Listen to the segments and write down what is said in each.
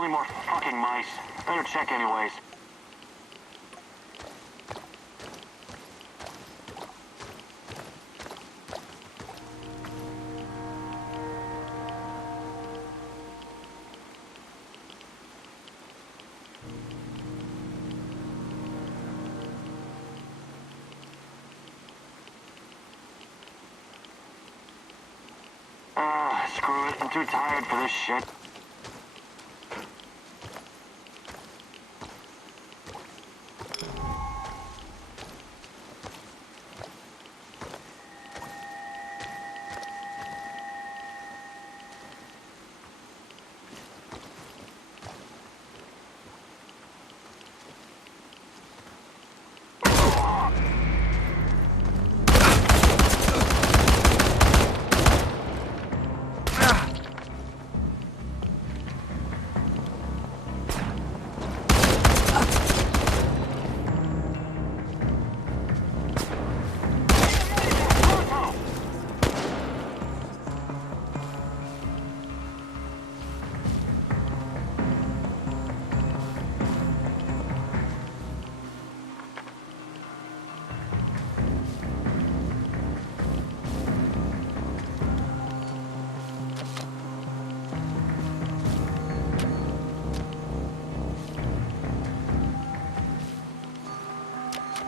Probably more fucking mice. Better check anyways. Screw it. I'm too tired for this shit.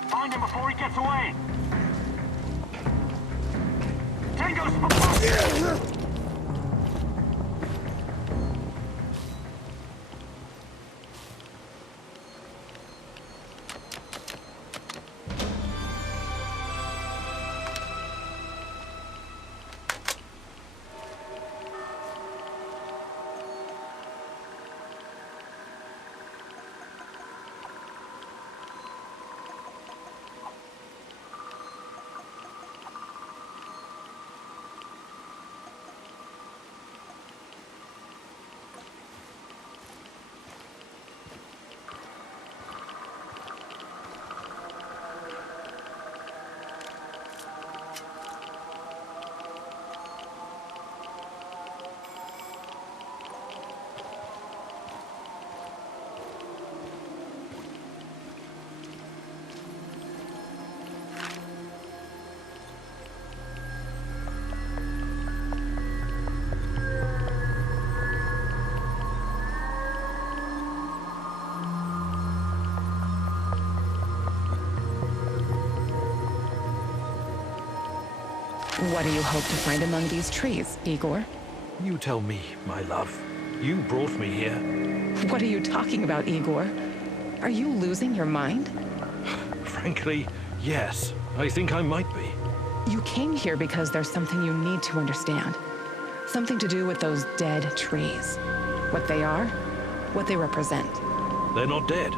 Find him before he gets away! Tango's... What do you hope to find among these trees, Igor? You tell me, my love. You brought me here. What are you talking about, Igor? Are you losing your mind? Frankly, yes. I think I might be. You came here because there's something you need to understand. Something to do with those dead trees. What they are, what they represent. They're not dead.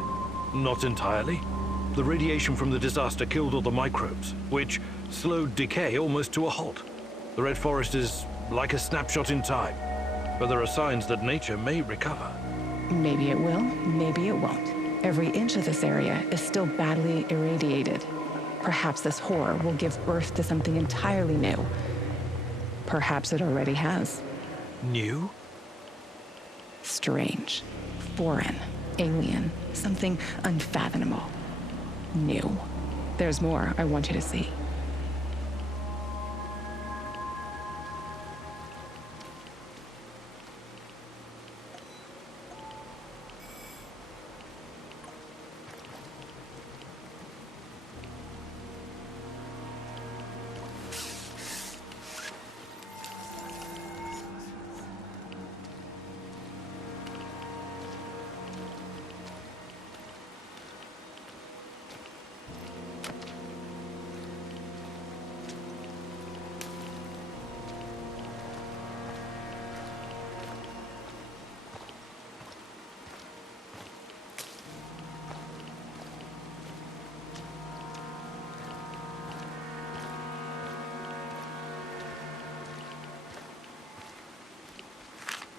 Not entirely. The radiation from the disaster killed all the microbes, which slowed decay almost to a halt. The Red Forest is like a snapshot in time, but there are signs that nature may recover. Maybe it will, maybe it won't. Every inch of this area is still badly irradiated. Perhaps this horror will give birth to something entirely new. Perhaps it already has. New? Strange, foreign, alien, something unfathomable. New. There's more I want you to see.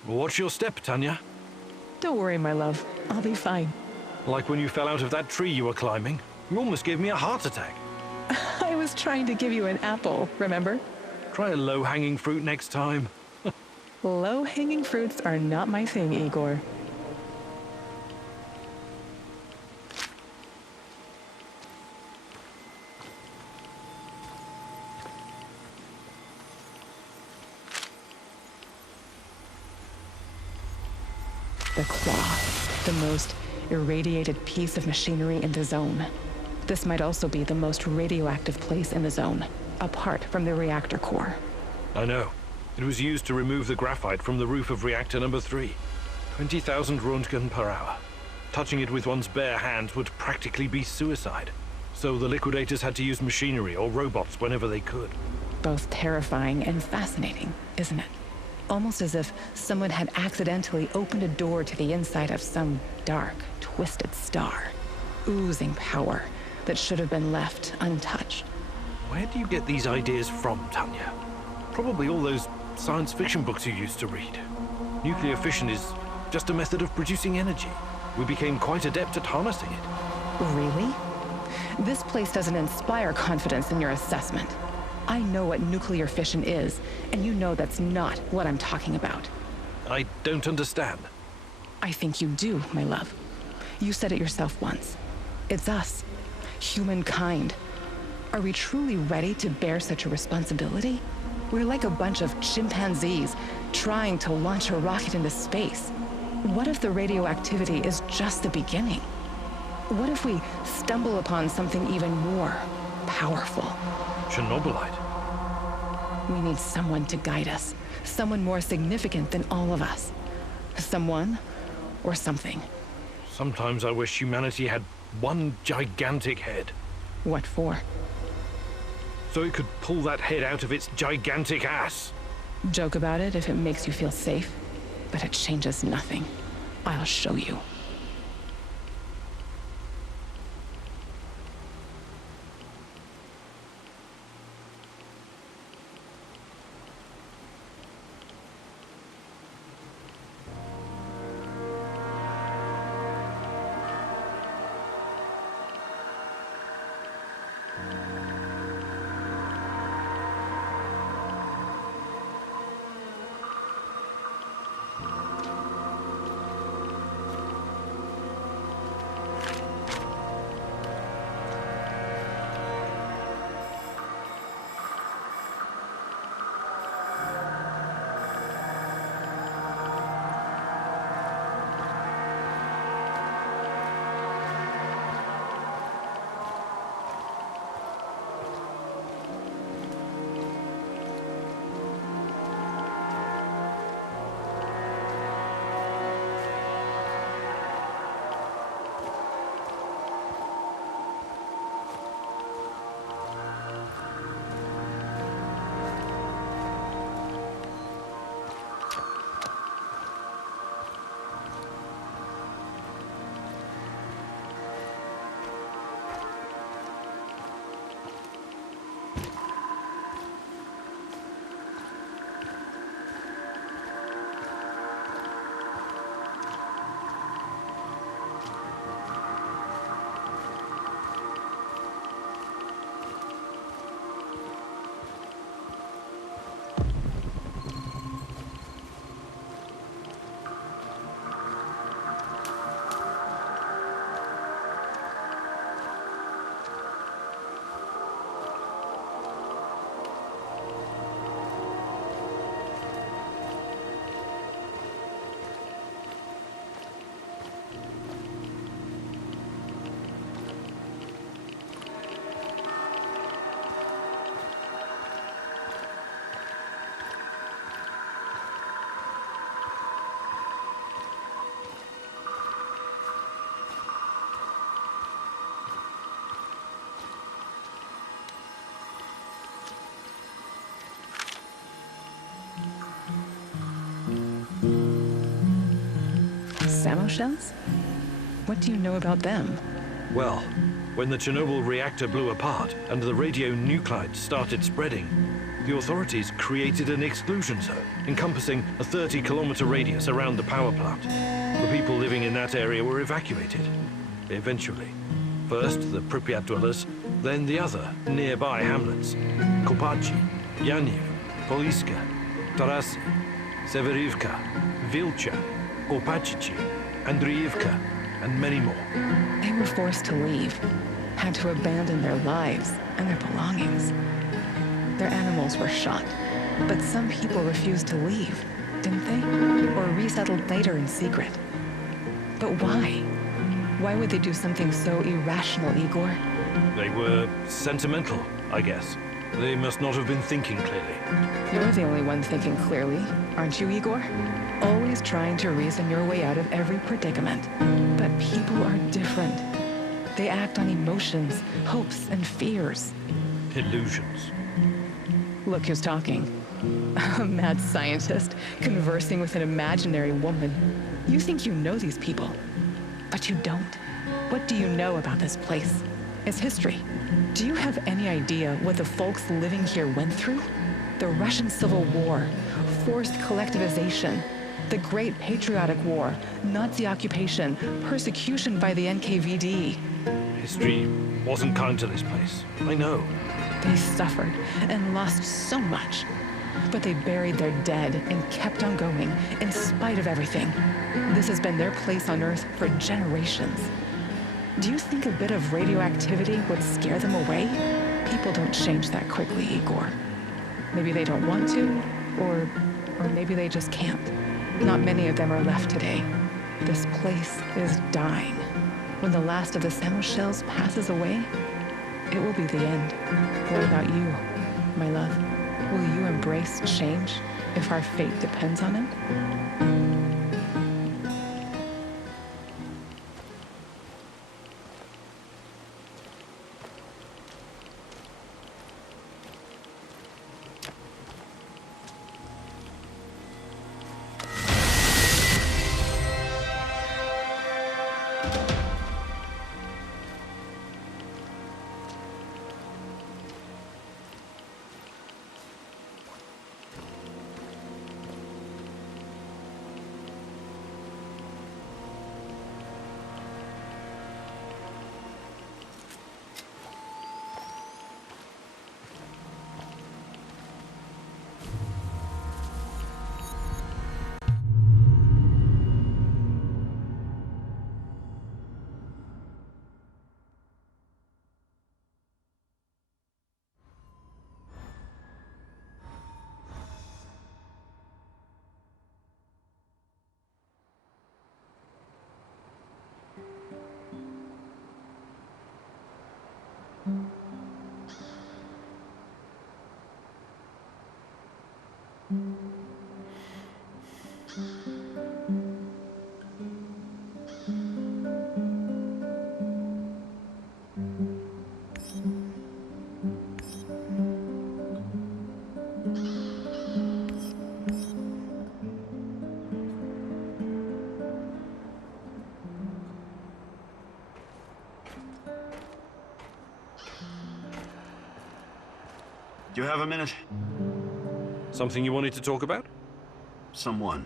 Watch your step, Tanya. Don't worry, my love. I'll be fine. Like when you fell out of that tree you were climbing. You almost gave me a heart attack. I was trying to give you an apple, remember? Try a low-hanging fruit next time. Low-hanging fruits are not my thing, Igor. The claw, the most irradiated piece of machinery in the zone. This might also be the most radioactive place in the zone, apart from the reactor core. I know. It was used to remove the graphite from the roof of reactor number 3. 20,000 Röntgen per hour. Touching it with one's bare hands would practically be suicide. So the liquidators had to use machinery or robots whenever they could. Both terrifying and fascinating, isn't it? Almost as if someone had accidentally opened a door to the inside of some dark, twisted star, oozing power that should have been left untouched. Where do you get these ideas from, Tanya? Probably all those science fiction books you used to read. Nuclear fission is just a method of producing energy. We became quite adept at harnessing it. Really? This place doesn't inspire confidence in your assessment. I know what nuclear fission is, and you know that's not what I'm talking about. I don't understand. I think you do, my love. You said it yourself once. It's us, humankind. Are we truly ready to bear such a responsibility? We're like a bunch of chimpanzees trying to launch a rocket into space. What if the radioactivity is just the beginning? What if we stumble upon something even more powerful? Chernobylite. We need someone to guide us. Someone more significant than all of us. Someone or something. Sometimes I wish humanity had one gigantic head. What for? So it could pull that head out of its gigantic ass. Joke about it if it makes you feel safe, but it changes nothing. I'll show you. Samo shells? What do you know about them? Well, when the Chernobyl reactor blew apart and the radionuclides started spreading, the authorities created an exclusion zone encompassing a 30-kilometer radius around the power plant. The people living in that area were evacuated. Eventually. First the Pripyat dwellers, then the other nearby hamlets. Kopachi, Yaniev, Poliska, Tarasy, Severivka, Vilcha, Kopachichi, Andriivka, and many more. They were forced to leave, had to abandon their lives and their belongings. Their animals were shot, but some people refused to leave, didn't they? Or resettled later in secret. But why? Why would they do something so irrational, Igor? They were sentimental, I guess. They must not have been thinking clearly. You're the only one thinking clearly, aren't you, Igor? Always trying to reason your way out of every predicament. But people are different. They act on emotions, hopes, and fears. Illusions. Look who's talking. A mad scientist conversing with an imaginary woman. You think you know these people, but you don't. What do you know about this place? Its history? Do you have any idea what the folks living here went through? The Russian Civil War, forced collectivization, the Great Patriotic War, Nazi occupation, persecution by the NKVD. History wasn't kind to this place. I know. They suffered and lost so much. But they buried their dead and kept on going in spite of everything. This has been their place on Earth for generations. Do you think a bit of radioactivity would scare them away? People don't change that quickly, Igor. Maybe they don't want to, or maybe they just can't. Not many of them are left today. This place is dying. When the last of the Samo shells passes away, it will be the end. What about you, my love? Will you embrace change if our fate depends on it? Do you have a minute? Something you wanted to talk about? Someone.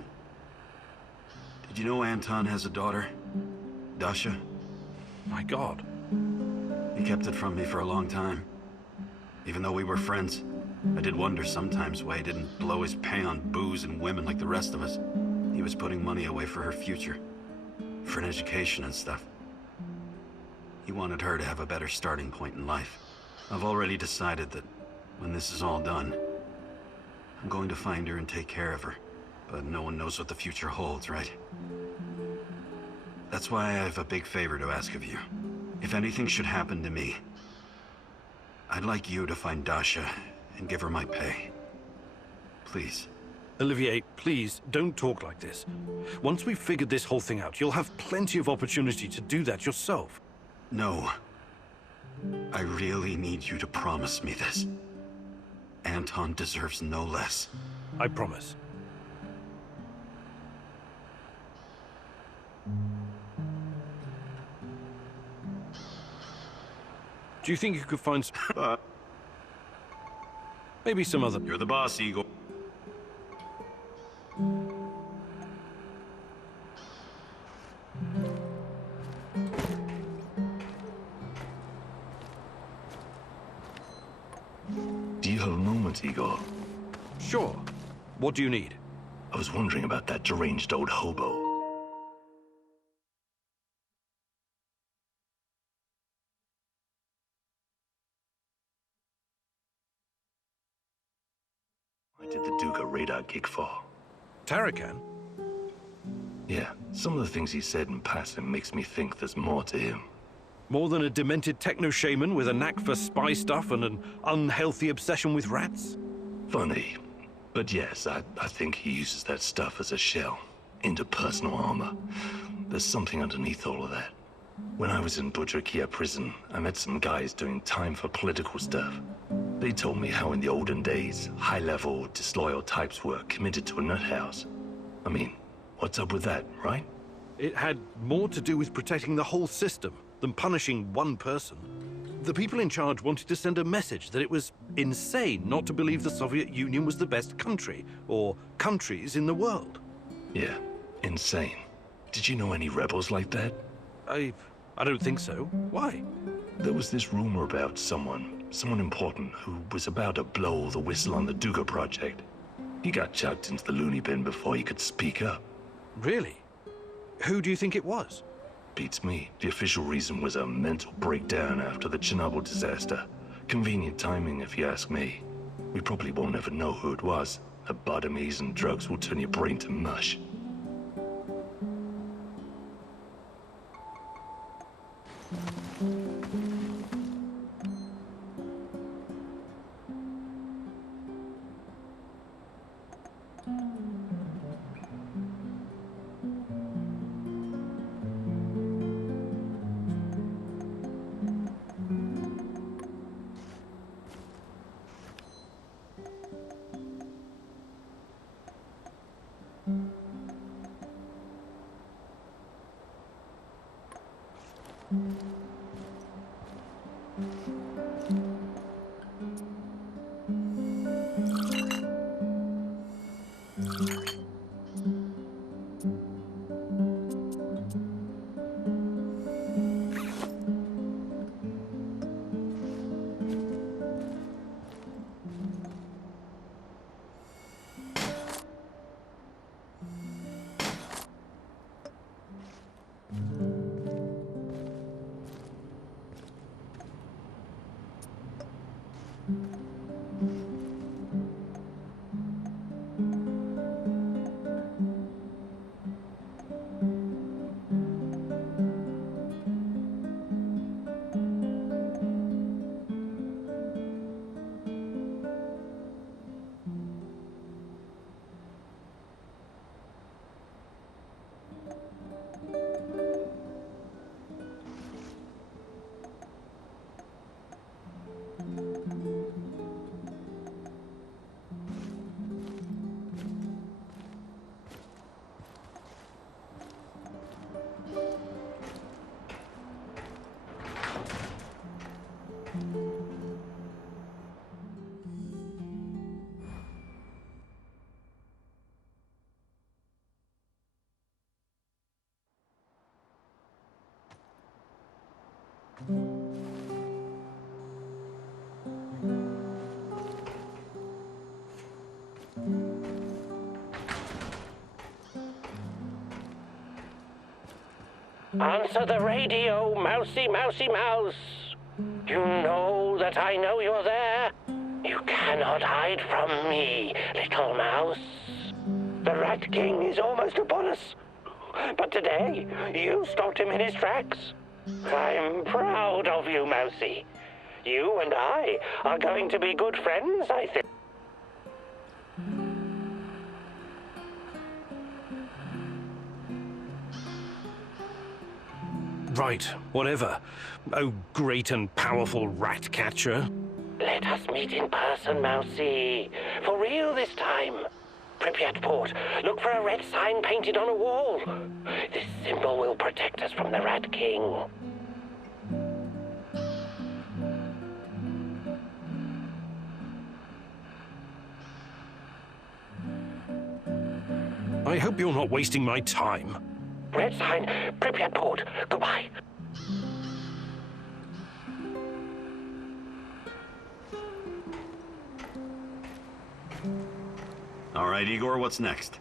Did you know Anton has a daughter? Dasha? My God. He kept it from me for a long time. Even though we were friends, I did wonder sometimes why he didn't blow his pay on booze and women like the rest of us. He was putting money away for her future. For an education and stuff. He wanted her to have a better starting point in life. I've already decided that when this is all done, I'm going to find her and take care of her. But no one knows what the future holds, right? That's why I have a big favor to ask of you. If anything should happen to me, I'd like you to find Dasha and give her my pay. Please. Olivier, please, don't talk like this. Once we've figured this whole thing out, you'll have plenty of opportunity to do that yourself. No. I really need you to promise me this. Anton deserves no less. I promise. Do you think you could find some... maybe some other... You're the boss, Igor. Do you have a moment, Igor? Sure. What do you need? I was wondering about that deranged old hobo. Why did the Duke a radar gig for? Tarakan? Yeah, some of the things he said in passing makes me think there's more to him. More than a demented techno-shaman with a knack for spy stuff and an unhealthy obsession with rats? Funny. But yes, I think he uses that stuff as a shell. Into personal armor. There's something underneath all of that. When I was in Butcherkia prison, I met some guys doing time for political stuff. They told me how in the olden days, high-level, disloyal types were committed to a nut house. I mean, what's up with that, right? It had more to do with protecting the whole system than punishing one person. The people in charge wanted to send a message that it was insane not to believe the Soviet Union was the best country, or countries in the world. Yeah, insane. Did you know any rebels like that? I don't think so. Why? There was this rumor about someone important who was about to blow the whistle on the Duga project. He got chucked into the loony bin before he could speak up. Really? Who do you think it was? Beats me. The official reason was a mental breakdown after the Chernobyl disaster. Convenient timing, if you ask me. We probably won't ever know who it was. Lobotomies and drugs will turn your brain to mush. Answer the radio, mousy, mousy, mouse. You know that I know you're there. You cannot hide from me, little mouse. The Rat King is almost upon us. But today, you stopped him in his tracks. I'm proud of you, mousy. You and I are going to be good friends, I think. Right, whatever. Oh, great and powerful rat catcher. Let us meet in person, mousy. For real this time. Pripyat port. Look for a red sign painted on a wall. This symbol will protect us from the Rat King. I hope you're not wasting my time. Red sign, Pripyat port. Goodbye. All right, Igor, what's next?